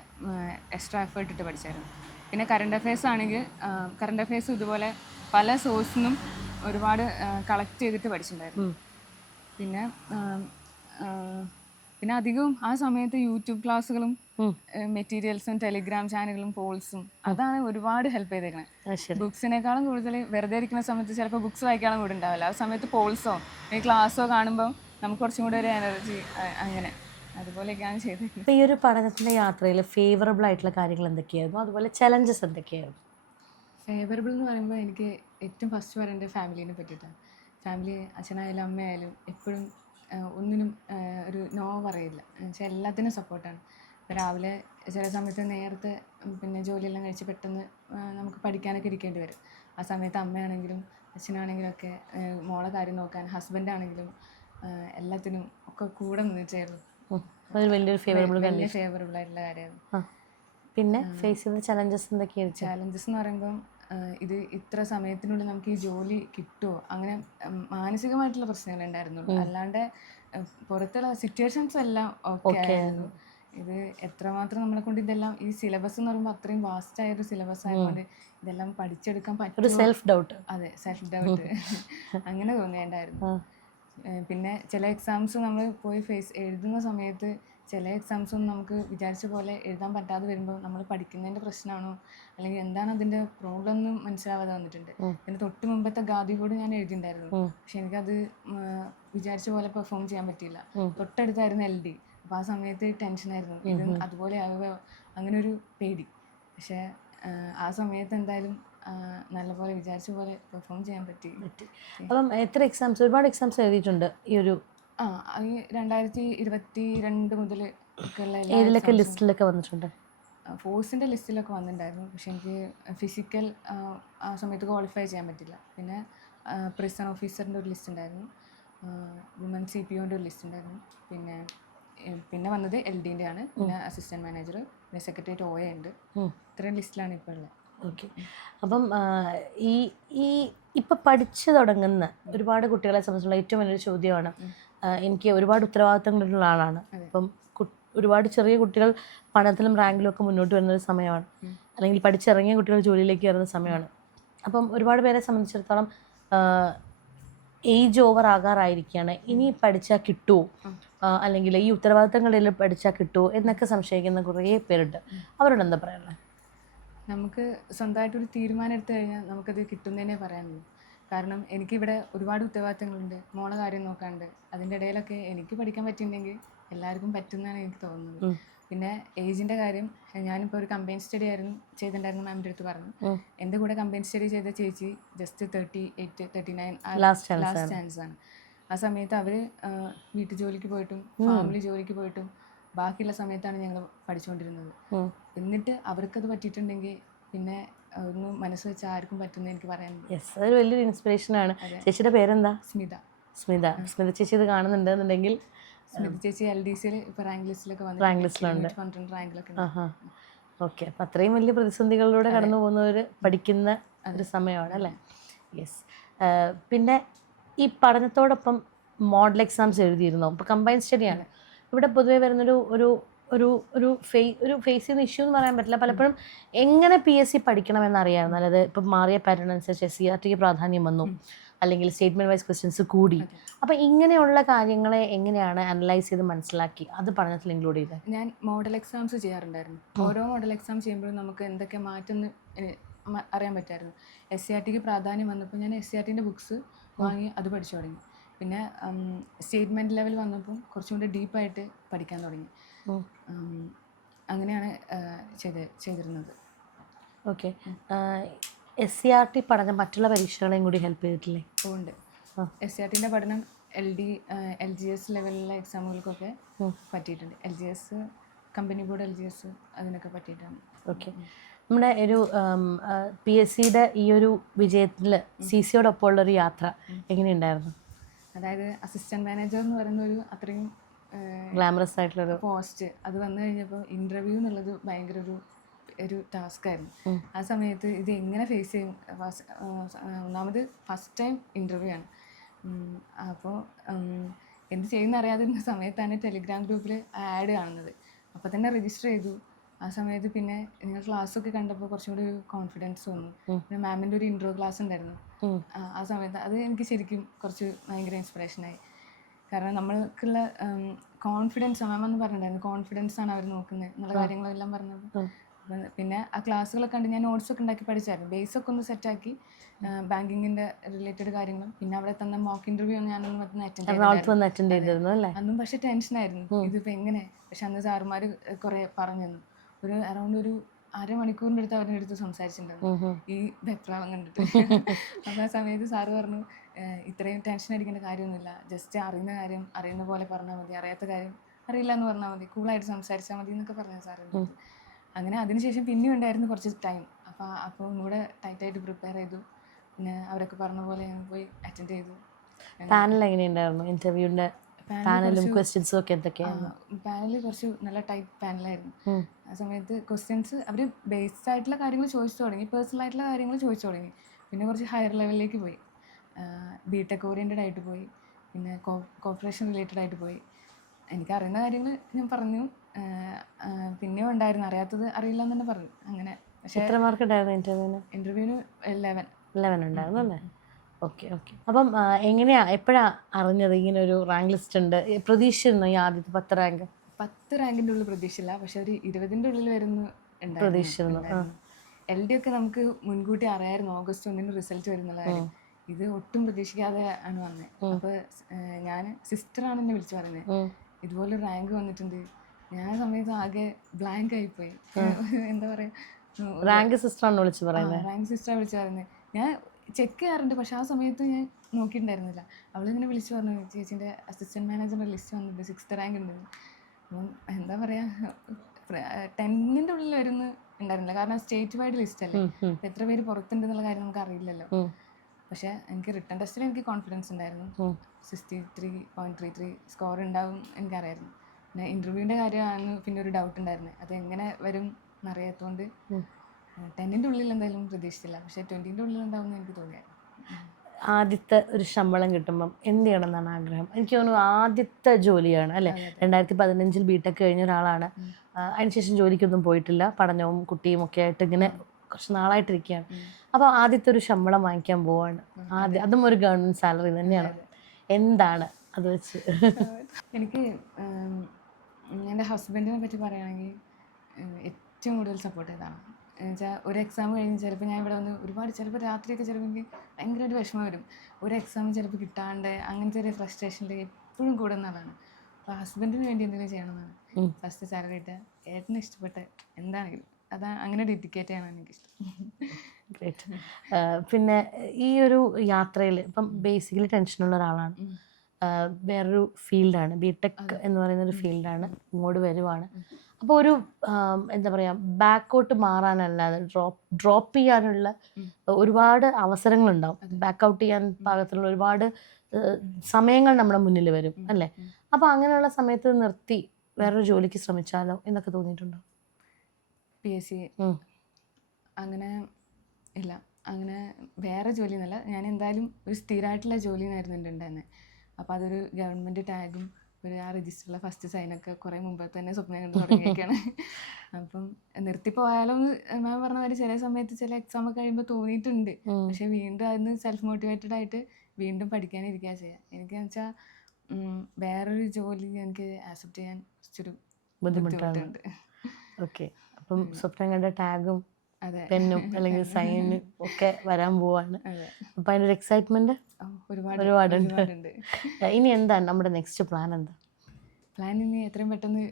എക്സ്ട്രാ എഫേർട്ട് ഇട്ട് പഠിച്ചായിരുന്നു. പിന്നെ കറണ്ട് അഫയേഴ്സും ഇതുപോലെ പല സോഴ്സിനും ഒരുപാട് കളക്ട് ചെയ്തിട്ട് പഠിച്ചിട്ടുണ്ടായിരുന്നു. പിന്നെ അധികവും ആ സമയത്ത് യൂട്യൂബ് ക്ലാസ്സുകളും മെറ്റീരിയൽസും ടെലിഗ്രാം ചാനലുകളും പോൾസും അതാണ് ഒരുപാട് ഹെൽപ്പ് ചെയ്തേക്കുന്നത്. ബുക്സിനേക്കാളും കൂടുതൽ വെറുതെ ഇരിക്കുന്ന സമയത്ത് ചിലപ്പോൾ ബുക്സ് വായിക്കാനും കൂടെ ഉണ്ടാവില്ല. ആ സമയത്ത് പോൾസോ ക്ലാസ്സോ കാണുമ്പോൾ നമുക്ക് കുറച്ചും കൂടെ ഒരു എനർജി അങ്ങനെ അതുപോലെയൊക്കെയാണ് ചെയ്തേക്കുന്നത്. അപ്പോൾ ഈ ഒരു പഠനത്തിൻ്റെ യാത്രയിൽ ഫേവറബിൾ ആയിട്ടുള്ള കാര്യങ്ങൾ എന്തൊക്കെയായിരുന്നു, അതുപോലെ ചലഞ്ചസ് എന്തൊക്കെയായിരുന്നു? ഫേവറബിൾ എന്ന് പറയുമ്പോൾ എനിക്ക് ഏറ്റവും ഫസ്റ്റ് പറയുന്നത് എൻ്റെ ഫാമിലീനെ പറ്റിയിട്ടാണ്. ഫാമിലി, അച്ഛനായാലും അമ്മയായാലും എപ്പോഴും ഒന്നിനും ഒരു നോ പറയില്ല. എന്നുവെച്ചാൽ എല്ലാത്തിനും സപ്പോർട്ടാണ്. ഇപ്പോൾ രാവിലെ ചില സമയത്ത് നേരത്തെ പിന്നെ ജോലിയെല്ലാം കഴിച്ച് പെട്ടെന്ന് നമുക്ക് പഠിക്കാനൊക്കെ ഇരിക്കേണ്ടി വരും. ആ സമയത്ത് അമ്മയാണെങ്കിലും അച്ഛനാണെങ്കിലും ഒക്കെ മോളെ കാര്യം നോക്കാൻ, ഹസ്ബൻഡാണെങ്കിലും എല്ലാത്തിനും ഒക്കെ കൂടെ നിന്നിട്ടായിരുന്നു. വലിയൊരു ഫേവറബിൾ ആയിട്ടുള്ള കാര്യമായിരുന്നു. പിന്നെ ഫേസ് ചെയ്ത ചലഞ്ചസ് എന്തൊക്കെയാണ്? ചലഞ്ചസ് എന്ന് പറയുമ്പം ഇത് ഇത്ര സമയത്തിനുള്ളിൽ നമുക്ക് ഈ ജോലി കിട്ടുമോ, അങ്ങനെ മാനസികമായിട്ടുള്ള പ്രശ്നങ്ങൾ ഉണ്ടായിരുന്നുള്ളൂ. അല്ലാണ്ട് പുറത്തുള്ള സിറ്റുവേഷൻസ് എല്ലാം ഓക്കെ ആയിരുന്നു. ഇത് എത്രമാത്രം നമ്മളെ കൊണ്ട് ഇതെല്ലാം ഈ സിലബസ് എന്ന് പറയുമ്പോൾ അത്രയും വാസ്റ്റ് ആയൊരു സിലബസ് ആയതുകൊണ്ട് ഇതെല്ലാം പഠിച്ചെടുക്കാൻ പറ്റും. Self doubt. അതെ, സെൽഫ് ഡൗട്ട് അങ്ങനെ തോന്നിയിട്ടുണ്ടായിരുന്നു. പിന്നെ ചില എക്സാംസ് നമ്മൾ പോയി എഴുതുന്ന സമയത്ത് ചില എക്സാംസൊന്നും നമുക്ക് വിചാരിച്ച പോലെ എഴുതാൻ പറ്റാതെ വരുമ്പോൾ നമ്മൾ പഠിക്കുന്നതിൻ്റെ പ്രശ്നമാണോ അല്ലെങ്കിൽ എന്താണ് അതിൻ്റെ പ്രോബ്ലം ഒന്നും മനസ്സിലാവാതെ വന്നിട്ടുണ്ട്. പിന്നെ തൊട്ട് മുമ്പത്തെ ഗാദി കൂടെ ഞാൻ എഴുതിയിട്ടുണ്ടായിരുന്നു. പക്ഷെ എനിക്കത് വിചാരിച്ച പോലെ പെർഫോം ചെയ്യാൻ പറ്റിയില്ല. തൊട്ടടുത്തായിരുന്നു LD. അപ്പോൾ ആ സമയത്ത് ടെൻഷനായിരുന്നു, ഇത് അതുപോലെ ആവുക, അങ്ങനെ ഒരു പേടി. പക്ഷേ ആ സമയത്ത് എന്തായാലും നല്ലപോലെ വിചാരിച്ച പോലെ പെർഫോം ചെയ്യാൻ പറ്റി. അപ്പം എത്ര എക്സാംസ്, ഒരുപാട് എക്സാംസ് എഴുതിയിട്ടുണ്ട് ഈ ഒരു ഈ 2022 മുതൽ ഏതിലൊക്കെ ലിസ്റ്റിലൊക്കെ വന്നിട്ടുണ്ട്? ഫോഴ്സിൻ്റെ ലിസ്റ്റിലൊക്കെ വന്നിട്ടുണ്ടായിരുന്നു. പക്ഷെ എനിക്ക് ഫിസിക്കൽ ആ സമയത്ത് ക്വാളിഫൈ ചെയ്യാൻ പറ്റില്ല. പിന്നെ പ്രിസൺ ഓഫീസറിൻ്റെ ഒരു ലിസ്റ്റ് ഉണ്ടായിരുന്നു, വുമൻ CPOൻ്റെ ഒരു ലിസ്റ്റ് ഉണ്ടായിരുന്നു. പിന്നെ വന്നത് LDൻ്റെ ആണ്. പിന്നെ അസിസ്റ്റൻറ്റ് മാനേജർ, പിന്നെ സെക്രട്ടേറിയറ്റ് OA ഉണ്ട്. ഇത്രയും ലിസ്റ്റിലാണ് ഇപ്പോൾ ഉള്ളത്. ഓക്കെ. അപ്പം ഇപ്പം പഠിച്ചു തുടങ്ങുന്ന ഒരുപാട് കുട്ടികളെ സംബന്ധിച്ചുള്ള ഏറ്റവും വലിയൊരു ചോദ്യമാണ്, എനിക്ക് ഒരുപാട് ഉത്തരവാദിത്തങ്ങളുള്ള ആളാണ്. അപ്പം ഒരുപാട് ചെറിയ കുട്ടികൾ പഠനത്തിലും റാങ്കിലും ഒക്കെ മുന്നോട്ട് വരുന്നൊരു സമയമാണ്, അല്ലെങ്കിൽ പഠിച്ചിറങ്ങിയ കുട്ടികൾ ജോലിയിലേക്ക് കയറുന്ന സമയമാണ്. അപ്പം ഒരുപാട് പേരെ സംബന്ധിച്ചിടത്തോളം ഏജ് ഓവർ ആകാറായിരിക്കുകയാണ്. ഇനി പഠിച്ചാൽ കിട്ടുമോ, അല്ലെങ്കിൽ ഈ ഉത്തരവാദിത്തങ്ങളിൽ പഠിച്ചാൽ കിട്ടുമോ എന്നൊക്കെ സംശയിക്കുന്ന കുറേ പേരുണ്ട്. അവരോട് എന്താ പറയാനുള്ളത്? നമുക്ക് സ്വന്തമായിട്ടൊരു തീരുമാനം എടുത്തു കഴിഞ്ഞാൽ നമുക്കത് കിട്ടുന്നതിനെ പറയാനുള്ളൂ. കാരണം എനിക്കിവിടെ ഒരുപാട് ഉത്തരവാദിത്തങ്ങളുണ്ട്, മോളെ കാര്യം നോക്കാണ്ട്. അതിൻ്റെ ഇടയിലൊക്കെ എനിക്ക് പഠിക്കാൻ പറ്റിയിട്ടുണ്ടെങ്കിൽ എല്ലാവർക്കും പറ്റുന്നതാണ് എനിക്ക് തോന്നുന്നത്. പിന്നെ ഏജിൻ്റെ കാര്യം, ഞാനിപ്പോൾ ഒരു കമ്പൈൻ സ്റ്റഡി ആയിരുന്നു ചെയ്തിട്ടുണ്ടായിരുന്നു, മാമിൻ്റെ അടുത്ത് പറഞ്ഞു. എൻ്റെ കൂടെ കമ്പൈൻ സ്റ്റഡി ചെയ്ത ചേച്ചി ജസ്റ്റ് 38, 39 ലാസ്റ്റ് ചാൻസ് ആണ്. ആ സമയത്ത് അവർ വീട്ടു ജോലിക്ക് പോയിട്ടും ഫാമിലി ജോലിക്ക് പോയിട്ടും ബാക്കിയുള്ള സമയത്താണ് ഞങ്ങൾ പഠിച്ചുകൊണ്ടിരുന്നത്. എന്നിട്ട് അവർക്കത് പറ്റിയിട്ടുണ്ടെങ്കിൽ പിന്നെ ഒന്നും മനസ്സ് വെച്ച് ആർക്കും പറ്റുമെന്ന് എനിക്ക് പറയാനുണ്ട്. യെസ്, അതൊരു വലിയൊരു ഇൻസ്പിറേഷനാണ്. ചേച്ചിയുടെ പേരെന്താ? സ്മിത ചേച്ചി ഇത് കാണുന്നുണ്ടെന്നുണ്ടെങ്കിൽ, സ്മിത ചേച്ചി LDCയിൽ ഇപ്പോൾ റാങ്ക് ലിസ്റ്റിലൊക്കെ റാങ്കിലുണ്ട്. റാങ്കിലൊക്കെ. ഓക്കെ. അപ്പം അത്രയും വലിയ പ്രതിസന്ധികളിലൂടെ കടന്നു പോകുന്നവർ പഠിക്കുന്ന ഒരു സമയമാണ് അല്ലേ? യെസ്. പിന്നെ ഈ പഠനത്തോടൊപ്പം മോഡൽ എക്സാംസ് എഴുതിയിരുന്നോ? ഇപ്പോൾ കമ്പൈൻ സ്റ്റഡിയാണ്. ഇവിടെ പൊതുവേ വരുന്നൊരു ഒരു ഒരു ഒരു ഫേസ് ചെയ്യുന്ന ഇഷ്യൂ എന്ന് പറയാൻ പറ്റില്ല. പലപ്പോഴും എങ്ങനെ PSC പഠിക്കണമെന്നറിയാമായിരുന്നു. അതായത് ഇപ്പം മാറിയ പാറ്റേൺ അനുസരിച്ച് SCRTക്ക് പ്രാധാന്യം വന്നു, അല്ലെങ്കിൽ സ്റ്റേറ്റ്മെൻറ്റ് വൈസ് ക്വസ്റ്റ്യൻസ് കൂടി. അപ്പോൾ ഇങ്ങനെയുള്ള കാര്യങ്ങളെ എങ്ങനെയാണ് അനലൈസ് ചെയ്ത് മനസ്സിലാക്കി അത് പഠനത്തിൽ ഇൻക്ലൂഡ് ചെയ്തത്? ഞാൻ മോഡൽ എക്സാംസ് ചെയ്യാറുണ്ടായിരുന്നു. ഓരോ മോഡൽ എക്സാം ചെയ്യുമ്പോഴും നമുക്ക് എന്തൊക്കെ മാറ്റം അറിയാൻ പറ്റുമായിരുന്നു. SCRTക്ക് പ്രാധാന്യം വന്നപ്പോൾ ഞാൻ SCRTൻ്റെ ബുക്സ് വാങ്ങി അത് പഠിച്ചു തുടങ്ങി. പിന്നെ സ്റ്റേറ്റ്മെൻറ്റ് ലെവൽ വന്നപ്പോൾ കുറച്ചും കൂടി ഡീപ്പായിട്ട് പഠിക്കാൻ തുടങ്ങി. അങ്ങനെയാണ് ചെയ്തിരുന്നത്. ഓക്കെ. SCRT പഠനം മറ്റുള്ള പരീക്ഷകളെയും കൂടി ഹെൽപ്പ് ചെയ്തിട്ടില്ലേ? ഉണ്ട്. SCRTൻ്റെ പഠനം LGS ലെവലിലുള്ള എക്സാമുകൾക്കൊക്കെ പറ്റിയിട്ടുണ്ട്. LGS, കമ്പനി ബോർഡ് LGS, അതിനൊക്കെ പറ്റിയിട്ടാണ്. ഓക്കെ. നമ്മുടെ ഒരു PSCയുടെ ഈ ഒരു വിജയത്തിൽ CCയോടൊപ്പം ഉള്ളൊരു യാത്ര എങ്ങനെയുണ്ടായിരുന്നു? അതായത് അസിസ്റ്റന്റ് മാനേജർ എന്ന് പറയുന്ന ഒരു അത്രയും ഗ്ലാമറസ് ആയിട്ടുള്ളൊരു പോസ്റ്റ് അത് വന്നു കഴിഞ്ഞപ്പോൾ ഇൻ്റർവ്യൂ എന്നുള്ളത് ഭയങ്കര ഒരു ടാസ്ക് ആയിരുന്നു. ആ സമയത്ത് ഇത് എങ്ങനെ ഫേസ് ചെയ്യും? ഒന്നാമത് ഫസ്റ്റ് ടൈം ഇൻ്റർവ്യൂ ആണ്. അപ്പോൾ എന്ത് ചെയ്യുന്ന അറിയാതിരുന്ന സമയത്താണ് ടെലിഗ്രാം ഗ്രൂപ്പിൽ ആഡ് കാണുന്നത്. അപ്പോൾ തന്നെ രജിസ്റ്റർ ചെയ്തു. ആ സമയത്ത് പിന്നെ നിങ്ങൾ ക്ലാസ്സൊക്കെ കണ്ടപ്പോൾ കുറച്ചും കൂടി ഒരു കോൺഫിഡൻസ് വന്നു. പിന്നെ മാമിൻ്റെ ഒരു ഇൻട്രോ ക്ലാസ് ഉണ്ടായിരുന്നു. ആ സമയത്ത് അത് എനിക്ക് ശരിക്കും കുറച്ച് ഭയങ്കര ഇൻസ്പിറേഷനായി. കാരണം നമ്മൾക്കുള്ള കോൺഫിഡൻസ് മാം എന്ന് പറഞ്ഞിട്ടുണ്ടായിരുന്നു, കോൺഫിഡൻസ് ആണ് അവർ നോക്കുന്നത് എന്നുള്ള കാര്യങ്ങളെല്ലാം പറഞ്ഞത്. പിന്നെ ആ ക്ലാസ്സുകളൊക്കെ കണ്ട് ഞാൻ നോട്ട്സൊക്കെ ഉണ്ടാക്കി പഠിച്ചായിരുന്നു. ബേസൊക്കെ ഒന്ന് സെറ്റാക്കി ബാങ്കിങ്ങിൻ്റെ റിലേറ്റഡ് കാര്യങ്ങളും. പിന്നെ അവിടെ തന്ന മോക്ക് ഇൻ്റർവ്യൂ ഞാനൊന്ന് അറ്റൻഡ് ചെയ്തിരുന്നു അല്ലേ? അന്നും പക്ഷെ ടെൻഷനായിരുന്നു, ഇതിപ്പോൾ എങ്ങനെ. പക്ഷെ അന്ന് സാറുമാർ കുറേ പറഞ്ഞു തന്നു. ഒരു അറൗണ്ട് ഒരു അരമണിക്കൂറിൻ്റെ അടുത്ത് അവരുടെ അടുത്ത് സംസാരിച്ചിട്ടുണ്ടായിരുന്നു ഈ വെപ്രാളം കണ്ടിട്ട്. അപ്പോൾ ആ സമയത്ത് സാറ് പറഞ്ഞു, ഇത്രയും ടെൻഷൻ അടിക്കേണ്ട കാര്യമൊന്നുമില്ല, ജസ്റ്റ് അറിയുന്ന കാര്യം അറിയുന്ന പോലെ പറഞ്ഞാൽ മതി, അറിയാത്ത കാര്യം അറിയില്ല എന്ന് പറഞ്ഞാൽ മതി, കൂളായിട്ട് സംസാരിച്ചാൽ മതി എന്നൊക്കെ പറഞ്ഞു സാറ്. അങ്ങനെ അതിനുശേഷം പിന്നെയും ഉണ്ടായിരുന്നു കുറച്ച് ടൈം. അപ്പോൾ ഒന്നുകൂടെ ടൈറ്റായിട്ട് പ്രിപ്പയർ ചെയ്തു. പിന്നെ അവരൊക്കെ പറഞ്ഞ പോലെ ഞാൻ പോയി അറ്റൻഡ് ചെയ്തു. പാനൽ എങ്ങനെയുണ്ടായിരുന്നു? ഇന്റർവ്യൂവിന്റെ പാനലും ക്വസ്റ്റ്യൻസും ഒക്കെ എന്തൊക്കെയായിരുന്നു? പാനൽ കുറച്ച് നല്ല ടൈറ്റ് പാനലായിരുന്നു. ആ സമയത്ത് ക്വസ്റ്റ്യൻസ് അവർ ബേസ്ഡ് ആയിട്ടുള്ള കാര്യങ്ങൾ ചോദിച്ചു തുടങ്ങി, പേഴ്സണൽ ആയിട്ടുള്ള കാര്യങ്ങൾ ചോദിച്ചു തുടങ്ങി. പിന്നെ കുറച്ച് ഹയർ ലെവലിലേക്ക് പോയി, ബിടെക് ഓറിയൻറ്റഡ് ആയിട്ട് പോയി, പിന്നെ കോർപ്പറേഷൻ റിലേറ്റഡ് ആയിട്ട് പോയി. എനിക്ക് അറിയുന്ന കാര്യങ്ങൾ ഞാൻ പറഞ്ഞു, പിന്നെയും ഉണ്ടായിരുന്നു അറിയാത്തത് അറിയില്ല എന്ന് തന്നെ പറഞ്ഞു. അങ്ങനെ. പക്ഷേ എത്ര മാർക്ക് ഉണ്ടായിരുന്നു ഇൻ്റർവ്യൂവിന് 11 ഉണ്ടായിരുന്നു അല്ലേ? ഓക്കെ. അപ്പം എപ്പോഴാ അറിഞ്ഞത് ഇങ്ങനെ ഒരു റാങ്ക് ലിസ്റ്റ് ഉണ്ട്? പ്രതീക്ഷിച്ചിരുന്നു ഈ ആദ്യത്തെ 10 റാങ്ക്? 10 റാങ്കിൻ്റെ ഉള്ളിൽ പ്രതീക്ഷയില്ല, പക്ഷെ ഒരു 20ൻ്റെ ഉള്ളിൽ വരുന്നു പ്രതീക്ഷിച്ചിരുന്നു. LD ഒക്കെ നമുക്ക് മുൻകൂട്ടി അറിയായിരുന്നു ഓഗസ്റ്റ് 1 റിസൾട്ട് വരുന്നുള്ള കാര്യം. ഇത് ഒട്ടും പ്രതീക്ഷിക്കാതെ ആണ് വന്നത്. അപ്പോൾ ഞാൻ സിസ്റ്ററാണ് എന്നെ വിളിച്ചു പറയുന്നത്, ഇതുപോലെ റാങ്ക് വന്നിട്ടുണ്ട്. ഞാൻ സമയത്ത് ആകെ ബ്ലാങ്ക് ആയിപ്പോയി. എന്താ പറയുക, റാങ്ക് സിസ്റ്ററാണ് വിളിച്ചു പറയുന്നത്? റാങ്ക് സിസ്റ്ററാണ് വിളിച്ചു പറയുന്നത്. ഞാൻ ചെക്ക് ചെയ്യാറുണ്ട്, പക്ഷെ ആ സമയത്ത് ഞാൻ നോക്കിയിട്ടുണ്ടായിരുന്നില്ല. അവളിങ്ങനെ വിളിച്ചു പറഞ്ഞു, ചേച്ചീൻ്റെ അസിസ്റ്റൻറ്റ് മാനേജറിൻ്റെ ലിസ്റ്റ് വന്നിട്ട് 6th റാങ്ക് ഉണ്ട്. അപ്പം എന്താ പറയുക, 10ൻ്റെ ഉള്ളിൽ വരുന്ന ഉണ്ടായിരുന്നില്ല, കാരണം സ്റ്റേറ്റ് വൈഡ് ലിസ്റ്റ് അല്ലേ, എത്ര പേര് പുറത്തുണ്ടെന്നുള്ള കാര്യം നമുക്ക് അറിയില്ലല്ലോ. പക്ഷേ എനിക്ക് റിട്ടേൺ ടെസ്റ്റിൽ എനിക്ക് കോൺഫിഡൻസ് ഉണ്ടായിരുന്നു, 63.33 സ്കോർ ഉണ്ടാവും എനിക്കറിയായിരുന്നു. പിന്നെ ഇൻ്റർവ്യൂവിൻ്റെ കാര്യമാണ് പിന്നെ ഒരു ഡൗട്ട് ഉണ്ടായിരുന്നത്, അത് എങ്ങനെ വരും എന്നറിയാത്തതുകൊണ്ട് 10ൻ്റെ ഉള്ളിൽ എന്തായാലും പ്രതീക്ഷിച്ചില്ല, പക്ഷേ 20ൻ്റെ ഉള്ളിൽ ഉണ്ടാവുമെന്ന് എനിക്ക് തോന്നിയായിരുന്നു. ആദ്യത്തെ ഒരു ശമ്പളം കിട്ടുമ്പം എന്ത് ചെയ്യണമെന്നാണ് ആഗ്രഹം? എനിക്ക് തോന്നുന്നു ആദ്യത്തെ ജോലിയാണ് അല്ലേ? 2015 ബിടെക് കഴിഞ്ഞ ഒരാളാണ്. അതിനുശേഷം ജോലിക്കൊന്നും പോയിട്ടില്ല, പഠനവും കുട്ടിയും ഒക്കെ ആയിട്ട് ഇങ്ങനെ കുറച്ച് നാളായിട്ടിരിക്കുകയാണ്. അപ്പോൾ ആദ്യത്തെ ഒരു ശമ്പളം വാങ്ങിക്കാൻ പോവാണ്, അതും ഒരു ഗവൺമെൻറ് സാലറി തന്നെയാണ്. എന്താണ് അത് വെച്ച്? എനിക്ക് എൻ്റെ ഹസ്ബൻഡിനെ പറ്റി പറയുകയാണെങ്കിൽ ഏറ്റവും കൂടുതൽ സപ്പോർട്ട് ചെയ്തതാണ്. എന്നുവെച്ചാൽ ഒരു എക്സാം കഴിഞ്ഞ് ചിലപ്പോൾ ഞാൻ ഇവിടെ വന്ന് ഒരുപാട്, ചിലപ്പോൾ രാത്രിയൊക്കെ ചിലപ്പോൾ എനിക്ക് ഭയങ്കരമായിട്ട് വിഷമം വരും, ഒരു എക്സാം ചിലപ്പോൾ കിട്ടാണ്ട്, അങ്ങനത്തെ ഒരു ഫ്രസ്ട്രേഷനിൽ എപ്പോഴും കൂടുന്നതാണ്. അപ്പോൾ ഹസ്ബൻഡിന് വേണ്ടി എന്തെങ്കിലും ചെയ്യണമെന്നാണ് ഫസ്റ്റ് സാലറി കിട്ടുക, ഏട്ടന് ഇഷ്ടപ്പെട്ട എന്താണെങ്കിലും അതാ, അങ്ങനെ ഡെഡിക്കേറ്റ് ചെയ്യണം എനിക്കിഷ്ടം. ഗ്രേറ്റ്. പിന്നെ ഈ ഒരു യാത്രയിൽ ഇപ്പം ബേസിക്കലി ടെൻഷനുള്ള ഒരാളാണ്, വേറൊരു ഫീൽഡാണ് ബിടെക് എന്ന് പറയുന്നൊരു ഫീൽഡാണ്, ഇങ്ങോട്ട് വരുവാണ്. അപ്പോൾ ഒരു എന്താ പറയുക, ബാക്കോട്ട് മാറാനല്ലാതെ ഡ്രോപ്പ് ചെയ്യാനുള്ള ഒരുപാട് അവസരങ്ങളുണ്ടാവും, ബാക്കൗട്ട് ചെയ്യാൻ പാകത്തിലുള്ള ഒരുപാട് സമയങ്ങൾ നമ്മുടെ മുന്നിൽ വരും അല്ലേ? അപ്പോൾ അങ്ങനെയുള്ള സമയത്ത് നിർത്തി വേറൊരു ജോലിക്ക് ശ്രമിച്ചാലോ എന്നൊക്കെ തോന്നിയിട്ടുണ്ടോ? PSC അങ്ങനെ ഇല്ല, അങ്ങനെ വേറെ ജോലി എന്നല്ല, ഞാൻ എന്തായാലും ഒരു സ്ഥിരമായിട്ടുള്ള ജോലി എന്നായിരുന്നു എൻ്റെ ഉണ്ടായിരുന്നത്. അപ്പോൾ അതൊരു ഗവൺമെൻറ് ടാഗും ഒരു ആ രജിസ്റ്ററിലെ ഫസ്റ്റ് സൈനൊക്കെ കുറേ മുമ്പേ തന്നെ സ്വപ്നം കണ്ട് തുടങ്ങിയൊക്കെയാണ്. അപ്പം നിർത്തിപ്പോയാലോ എന്ന് മാം പറഞ്ഞ മാതിരി ചില സമയത്ത് ചില എക്സാമൊക്കെ കഴിയുമ്പോൾ തോന്നിയിട്ടുണ്ട്. പക്ഷേ വീണ്ടും അതിന് സെൽഫ് മോട്ടിവേറ്റഡ് ആയിട്ട് വീണ്ടും പഠിക്കാനിരിക്കുക ചെയ്യുക. എനിക്കെന്ന് വെച്ചാൽ വേറൊരു ജോലി എനിക്ക് ആക്സെപ്റ്റ് ചെയ്യാൻ കുറച്ചൊരു ബുദ്ധിമുട്ടുണ്ട്. ഓക്കെ. അപ്പം സ്വപ്നം കണ്ട ടാഗും പെന്നും അല്ലെങ്കിൽ സൈനും ഒക്കെ വരാൻ പോവാണ്. അപ്പം അതിനൊരു എക്സൈറ്റ്മെന്റ് ഒരുപാടുണ്ട്. ഇനി എന്താണ് നമ്മുടെ നെക്സ്റ്റ് പ്ലാൻ? എന്താ പ്ലാൻ? ഇനി എത്രയും പെട്ടെന്ന്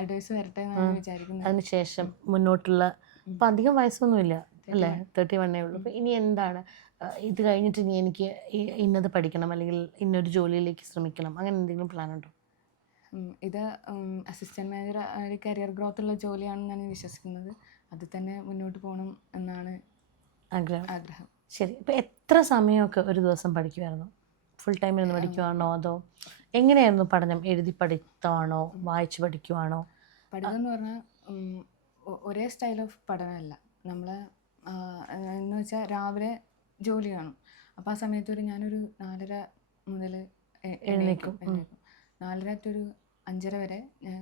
അഡ്വൈസ് വരട്ടെ എന്നാണ് വിചാരിക്കുന്നത്. അതിനുശേഷം മുന്നോട്ടുള്ള, ഇപ്പം അധികം വയസ്സൊന്നുമില്ല അല്ലേ, 31 ഉള്ളൂ. അപ്പം ഇനി എന്താണ്, ഇത് കഴിഞ്ഞിട്ട് ഇനി എനിക്ക് ഇന്നത് പഠിക്കണം അല്ലെങ്കിൽ ഇന്നൊരു ജോലിയിലേക്ക് ശ്രമിക്കണം, അങ്ങനെ എന്തെങ്കിലും പ്ലാൻ ഉണ്ടോ? ഇത് അസിസ്റ്റൻറ്റ് മാനേജർ ഒരു കരിയർ ഗ്രോത്ത് ഉള്ള ജോലിയാണെന്നാണ് വിശ്വസിക്കുന്നത്. അതിൽ തന്നെ മുന്നോട്ട് പോകണം എന്നാണ് ആഗ്രഹം. ശരി. ഇപ്പം എത്ര സമയമൊക്കെ ഒരു ദിവസം പഠിക്കുമായിരുന്നു? ഫുൾ ടൈമിൽ നിന്ന് പഠിക്കുവാണോ അതോ എങ്ങനെയായിരുന്നു പഠനം? എഴുതി പഠിത്തമാണോ വായിച്ച് പഠിക്കുവാണോ? പഠിതം എന്ന് പറഞ്ഞാൽ ഒരേ സ്റ്റൈൽ ഓഫ് പഠനമല്ല. നമ്മൾ എന്ന് വെച്ചാൽ രാവിലെ ജോലി കാണും. അപ്പോൾ ആ സമയത്ത് ഞാനൊരു 4:30 മുതൽ എഴുന്നേക്കും. 4:30 to 5:30 വരെ ഞാൻ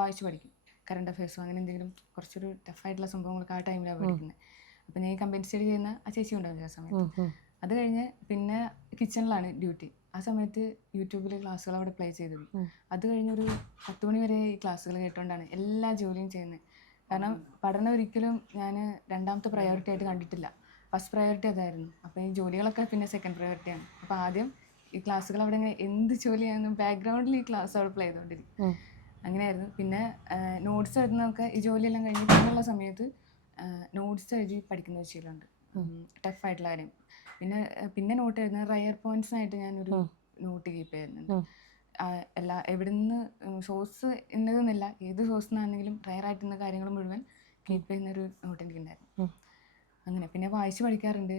വായിച്ച് പഠിക്കും. കറണ്ട് അഫയേഴ്സോ അങ്ങനെ എന്തെങ്കിലും കുറച്ചൊരു ടഫായിട്ടുള്ള സംഭവങ്ങളൊക്കെ ആ ടൈമിലാണ് പഠിക്കുന്നത്. അപ്പോൾ ഞാൻ കമ്പനി സ്റ്റഡി ചെയ്യുന്ന ആ ചേച്ചി ഉണ്ടാവില്ല ആ സമയത്ത്. അത് കഴിഞ്ഞ് പിന്നെ കിച്ചണിലാണ് ഡ്യൂട്ടി. ആ സമയത്ത് യൂട്യൂബിൽ ക്ലാസ്സുകൾ അവിടെ പ്ലേ ചെയ്തത്. അത് കഴിഞ്ഞൊരു 10 മണി വരെ ഈ ക്ലാസ്സുകൾ കേട്ടുകൊണ്ടാണ് എല്ലാ ജോലിയും ചെയ്യുന്നത്. കാരണം പഠനം ഒരിക്കലും ഞാൻ രണ്ടാമത്തെ പ്രയോറിറ്റി ആയിട്ട് കണ്ടിട്ടില്ല. ഫസ്റ്റ് പ്രയോറിറ്റി അതായിരുന്നു. അപ്പോൾ ഈ ജോലികളൊക്കെ പിന്നെ സെക്കൻഡ് പ്രയോറിറ്റിയാണ്. അപ്പോൾ ആദ്യം ഈ ക്ലാസ്സുകൾ അവിടെ ഇങ്ങനെ എന്ത് ജോലിയാണെന്നും ബാക്ക്ഗ്രൗണ്ടിൽ ഈ ക്ലാസ് അവിടെ പ്ലേ ചെയ്തുകൊണ്ടിരിക്കും. അങ്ങനെയായിരുന്നു. പിന്നെ നോട്ട്സ് എഴുതുന്നതൊക്കെ ഈ ജോലിയെല്ലാം കഴിഞ്ഞ് പിന്നെയുള്ള സമയത്ത് നോട്ട്സ് എഴുതി പഠിക്കുന്ന ഒരു ശീലമുണ്ട്, ടഫായിട്ടുള്ള കാര്യം. പിന്നെ നോട്ട് എഴുതുന്ന റയർ പോയിന്റ്സിനായിട്ട് ഞാനൊരു നോട്ട് കീപ്പ് ചെയ്യുന്നുണ്ട്. എവിടെ നിന്ന് സോഴ്സ് ഇന്നതെന്നില്ല, ഏത് സോഴ്സിൽ നിന്നാണെങ്കിലും റയർ ആയിട്ടുള്ള കാര്യങ്ങൾ മുഴുവൻ കീപ്പ് ചെയ്യുന്നൊരു നോട്ട് എനിക്കുണ്ടായിരുന്നു. അങ്ങനെ പിന്നെ വായിച്ച് പഠിക്കാറുണ്ട്.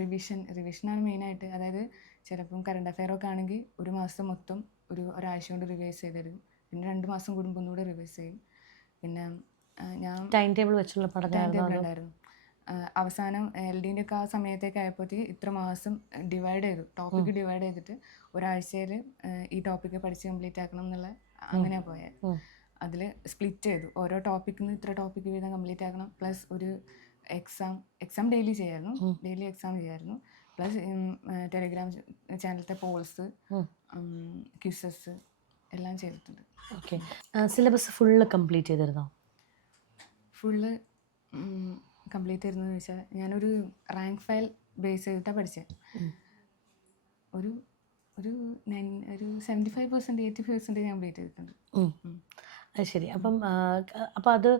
റിവിഷനാണ് മെയിനായിട്ട്. അതായത് ചിലപ്പം കറണ്ട് അഫെയറൊക്കെ ആണെങ്കിൽ ഒരു മാസം മൊത്തം ഒരാഴ്ച കൊണ്ട് റിവൈസ് ചെയ്ത് തരും. പിന്നെ 2 മാസം കൂടുമ്പോൾ ഒന്നുകൂടെ റിവൈസ് ചെയ്യും. പിന്നെ ഞാൻ ടൈം ടേബിൾ വെച്ചുള്ള ഉണ്ടായിരുന്നു. അവസാനം LD-ൻ്റെ ഒക്കെ ആ സമയത്തേക്ക് ആയപ്പോഴത്തേക്ക് ഇത്ര മാസം ഡിവൈഡ് ചെയ്തു, ടോപ്പിക്ക് ഡിവൈഡ് ചെയ്തിട്ട് ഒരാഴ്ചയിൽ ഈ ടോപ്പിക്ക് പഠിച്ച് കംപ്ലീറ്റ് ആക്കണം എന്നുള്ള അങ്ങനെയാണ് പോയത്. അതിൽ സ്പ്ലിറ്റ് ചെയ്തു. ഓരോ ടോപ്പിക്കിൽ നിന്ന് ഇത്ര ടോപ്പിക്ക് വീതം കംപ്ലീറ്റ് ആക്കണം. പ്ലസ് ഒരു എക്സാം ഡെയിലി ചെയ്യായിരുന്നു, ഡെയിലി എക്സാം ചെയ്യായിരുന്നു. പ്ലസ് ടെലിഗ്രാം ചാനലത്തെ പോൾസ്, ക്വിസസ് എല്ലാം ചെയ്തിട്ടുണ്ട്. ഓക്കെ. സിലബസ് ഫുള്ള് കംപ്ലീറ്റ് ചെയ്തിരുന്നോ? ഫുള്ള് കംപ്ലീറ്റ് ചെയ്തിരുന്നതെന്ന് വെച്ചാൽ ഞാനൊരു റാങ്ക് ഫയൽ ബേസ് ചെയ്തിട്ടാണ് പഠിച്ചത്. ഒരു 75% 80% കംപ്ലീറ്റ് ചെയ്തിട്ടുണ്ട്. അത് ശരി. അപ്പം അത്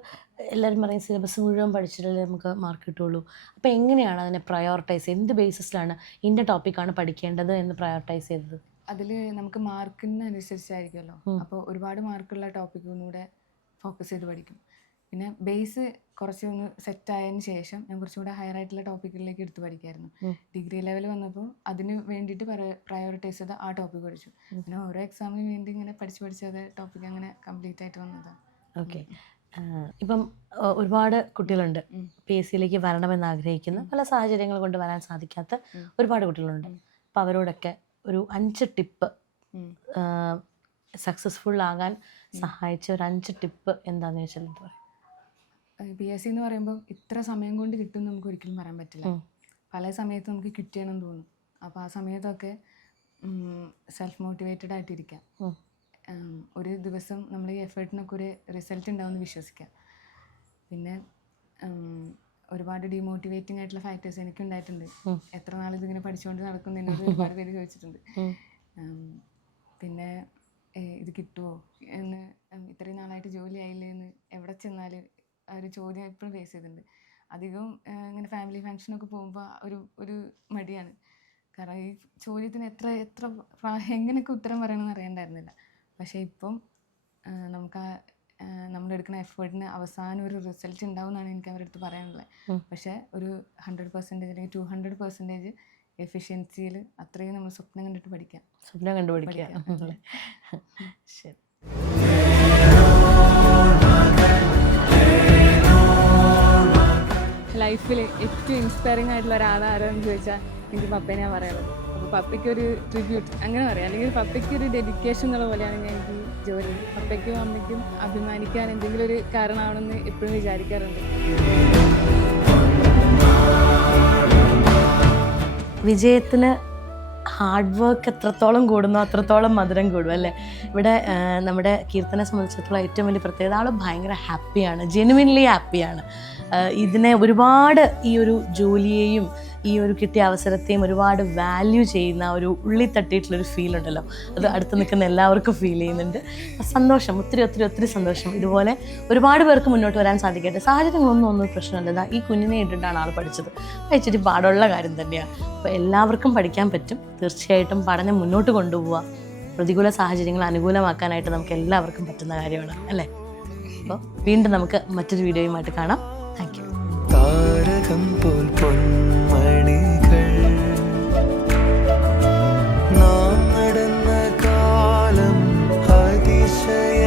എല്ലാവരും പറയും സിലബസ് മുഴുവൻ പഠിച്ചിട്ടല്ലേ നമുക്ക് മാർക്ക് കിട്ടുള്ളൂ. അപ്പോൾ എങ്ങനെയാണ് അതിനെ പ്രയോറിറ്റൈസ്, എന്ത് ബേസിസിലാണ് ഇന്ന ടോപ്പിക്കാണ് പഠിക്കേണ്ടത് എന്ന് പ്രയോറിറ്റൈസ് ചെയ്തത്? അതിൽ നമുക്ക് മാർക്കിനനുസരിച്ചായിരിക്കുമല്ലോ. അപ്പോൾ ഒരുപാട് മാർക്കുള്ള ടോപ്പിക്ക് ഒന്നുകൂടെ ഫോക്കസ് ചെയ്ത് പഠിക്കും. പിന്നെ ബേസ് കുറച്ചൊന്ന് സെറ്റായതിന് ശേഷം ഞാൻ കുറച്ചുകൂടെ ഹയർ ആയിട്ടുള്ള ടോപ്പിക്കിലേക്ക് എടുത്ത് പഠിക്കായിരുന്നു. ഡിഗ്രി ലെവൽ വന്നപ്പോൾ അതിന് വേണ്ടിയിട്ട് പ്രയോറിറ്റൈസ് ചെയ്ത് ആ ടോപ്പിക്ക് പഠിച്ചു. പിന്നെ ഓരോ എക്സാമിന് വേണ്ടി ഇങ്ങനെ പഠിച്ച് അത് ടോപ്പിക്ക് അങ്ങനെ കംപ്ലീറ്റ് ആയിട്ട് വന്നതാണ്. ഓക്കെ. ഇപ്പം ഒരുപാട് കുട്ടികളുണ്ട് PSC-യിലേക്ക് വരണമെന്ന് ആഗ്രഹിക്കുന്ന, പല സാഹചര്യങ്ങൾ കൊണ്ട് വരാൻ സാധിക്കാത്ത ഒരുപാട് കുട്ടികളുണ്ട്. അപ്പോൾ അവരോടൊക്കെ ഒരു 5 ടിപ്പ്, സക്സസ്ഫുൾ ആകാൻ സഹായിച്ച ഒരു 5 ടിപ്പ് എന്താണെന്ന് ചോദിച്ചാൽ എന്താ പറയുക? PSC എന്ന് പറയുമ്പോൾ ഇത്ര സമയം കൊണ്ട് കിട്ടും നമുക്ക് ഒരിക്കലും പറയാൻ പറ്റില്ല. പല സമയത്ത് നമുക്ക് ക്വിറ്റ് ചെയ്യണമെന്ന് തോന്നും. അപ്പോൾ ആ സമയത്തൊക്കെ സെൽഫ് മോട്ടിവേറ്റഡ് ആയിട്ടിരിക്കാം. ഒരു ദിവസം നമ്മൾ ഈ എഫേർട്ടിനൊക്കെ ഒരു റിസൾട്ട് ഉണ്ടാവുമെന്ന് വിശ്വസിക്കാം. പിന്നെ ഒരുപാട് ഡീമോട്ടിവേറ്റിംഗ് ആയിട്ടുള്ള ഫാക്ടേഴ്സ് എനിക്കുണ്ടായിട്ടുണ്ട്. എത്ര നാളിതിങ്ങനെ പഠിച്ചുകൊണ്ട് നടക്കുന്നു എന്നോട് ഒരുപാട് പേര് ചോദിച്ചിട്ടുണ്ട്. പിന്നെ ഇത് കിട്ടുമോ എന്ന്, ഇത്രയും നാളായിട്ട് ജോലി ആയില്ലേ എന്ന് എവിടെ ചെന്നാലും ആ ഒരു ചോദ്യം എപ്പോഴും ഫേസ് ചെയ്തിട്ടുണ്ട്. അധികവും ഇങ്ങനെ ഫാമിലി ഫങ്ഷനൊക്കെ പോകുമ്പോൾ ഒരു മടിയാണ്. കാരണം ഈ ചോദ്യത്തിന് എത്ര എങ്ങനെയൊക്കെ ഉത്തരം പറയണമെന്ന് അറിയണ്ടായിരുന്നില്ല. പക്ഷേ ഇപ്പം നമുക്ക് നമ്മളെടുക്കുന്ന എഫേർട്ടിന് അവസാനം ഒരു റിസൾട്ട് ഉണ്ടാവും എന്നാണ് എനിക്ക് അവരുടെ അടുത്ത് പറയാനുള്ളത്. പക്ഷേ ഒരു 100% അല്ലെങ്കിൽ 200% എഫിഷ്യൻസിയിൽ അത്രയും നമ്മൾ സ്വപ്നം കണ്ടിട്ട് പഠിക്കാം. സ്വപ്നം കണ്ടുപിടിക്കുക. ശരി. ലൈഫിൽ ഏറ്റവും ഇൻസ്പയറിംഗ് ആയിട്ടുള്ള ഒരാളാരെന്ന് ചോദിച്ചാൽ എനിക്ക് പപ്പേനെ ഞാൻ പറയുള്ളൂ. അപ്പോൾ പപ്പയ്ക്കൊരു ട്രിബ്യൂട്ട് അങ്ങനെ പറയാം, അല്ലെങ്കിൽ പപ്പയ്ക്കൊരു ഡെഡിക്കേഷൻ എന്നുള്ള പോലെയാണ് ഞാൻ എനിക്ക് ജോലി. പപ്പയ്ക്കും അമ്മയ്ക്കും അഭിമാനിക്കാൻ എന്തെങ്കിലും ഒരു കാരണമാണെന്ന് എപ്പോഴും വിചാരിക്കാറുണ്ട്. വിജയത്തിന് ഹാർഡ് വർക്ക് എത്രത്തോളം കൂടുന്നോ അത്രത്തോളം മധുരം കൂടും അല്ലേ? ഇവിടെ നമ്മുടെ കീർത്തനെ സംബന്ധിച്ചിടത്തോളം ഏറ്റവും വലിയ പ്രത്യേകത, ആൾ ഭയങ്കര ഹാപ്പിയാണ്, ജെനുവിൻലി ഹാപ്പിയാണ്. ഇതിനെ ഒരുപാട്, ഈ ഒരു ജോലിയെയും ഈ ഒരു കിട്ടിയ അവസരത്തെയും ഒരുപാട് വാല്യൂ ചെയ്യുന്ന ഒരു ഉള്ളി തട്ടിയിട്ടുള്ളൊരു ഫീൽ ഉണ്ടല്ലോ, അത് അടുത്ത് നിൽക്കുന്ന എല്ലാവർക്കും ഫീൽ ചെയ്യുന്നുണ്ട്. സന്തോഷം, ഒത്തിരി സന്തോഷം. ഇതുപോലെ ഒരുപാട് പേർക്ക് മുന്നോട്ട് വരാൻ സാധിക്കട്ടെ. സാഹചര്യങ്ങളൊന്നും പ്രശ്നമല്ല. ഈ കുഞ്ഞിനെ ഇട്ടിട്ടാണ് ആൾ പഠിച്ചത്. ഇച്ചിരി പാടുള്ള കാര്യം തന്നെയാണ്. അപ്പോൾ എല്ലാവർക്കും പഠിക്കാൻ പറ്റും. തീർച്ചയായിട്ടും പഠനം മുന്നോട്ട് കൊണ്ടുപോവുക. പ്രതികൂല സാഹചര്യങ്ങൾ അനുകൂലമാക്കാനായിട്ട് നമുക്ക് എല്ലാവർക്കും പറ്റുന്ന കാര്യമാണ് അല്ലേ? അപ്പോൾ വീണ്ടും നമുക്ക് മറ്റൊരു വീഡിയോയുമായിട്ട് കാണാം. Thank you. ചെയ്യും